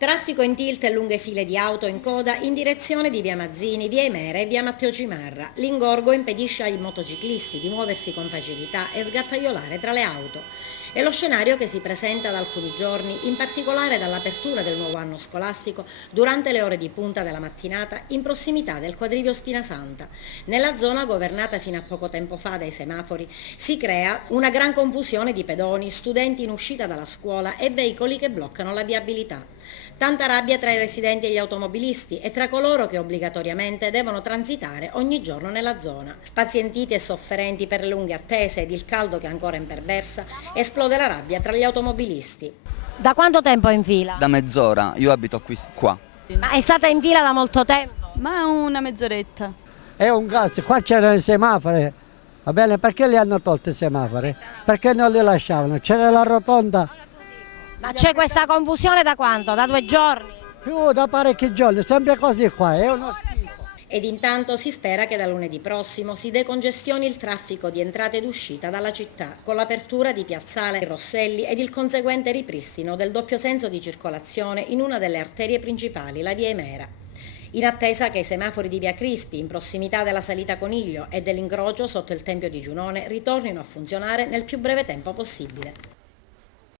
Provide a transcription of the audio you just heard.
Traffico in tilt e lunghe file di auto in coda in direzione di via Mazzini, via Imera e via Matteo Cimarra. L'ingorgo impedisce ai motociclisti di muoversi con facilità e sgattaiolare tra le auto. È lo scenario che si presenta da alcuni giorni, in particolare dall'apertura del nuovo anno scolastico durante le ore di punta della mattinata in prossimità del quadrivio Spinasanta. Nella zona governata fino a poco tempo fa dai semafori si crea una gran confusione di pedoni, studenti in uscita dalla scuola e veicoli che bloccano la viabilità. Tanta rabbia tra i residenti e gli automobilisti e tra coloro che obbligatoriamente devono transitare ogni giorno nella zona. Spazientiti e sofferenti per le lunghe attese ed il caldo che ancora imperversa, esplode la rabbia tra gli automobilisti. Da quanto tempo è in fila? Da mezz'ora, io abito qua. Ma è stata in fila da molto tempo? Ma una mezz'oretta. È un gas, qua c'erano i semafori, va bene? Perché li hanno tolti i semafori? Perché non li lasciavano? C'era la rotonda. Ma c'è questa confusione da quanto? Da 2 giorni? Più da parecchi giorni, sempre così qua, è uno schifo. Ed intanto si spera che da lunedì prossimo si decongestioni il traffico di entrata ed uscita dalla città, con l'apertura di Piazzale Rosselli ed il conseguente ripristino del doppio senso di circolazione in una delle arterie principali, la via Imera. In attesa che i semafori di via Crispi, in prossimità della salita Coniglio e dell'incrocio sotto il Tempio di Giunone, ritornino a funzionare nel più breve tempo possibile.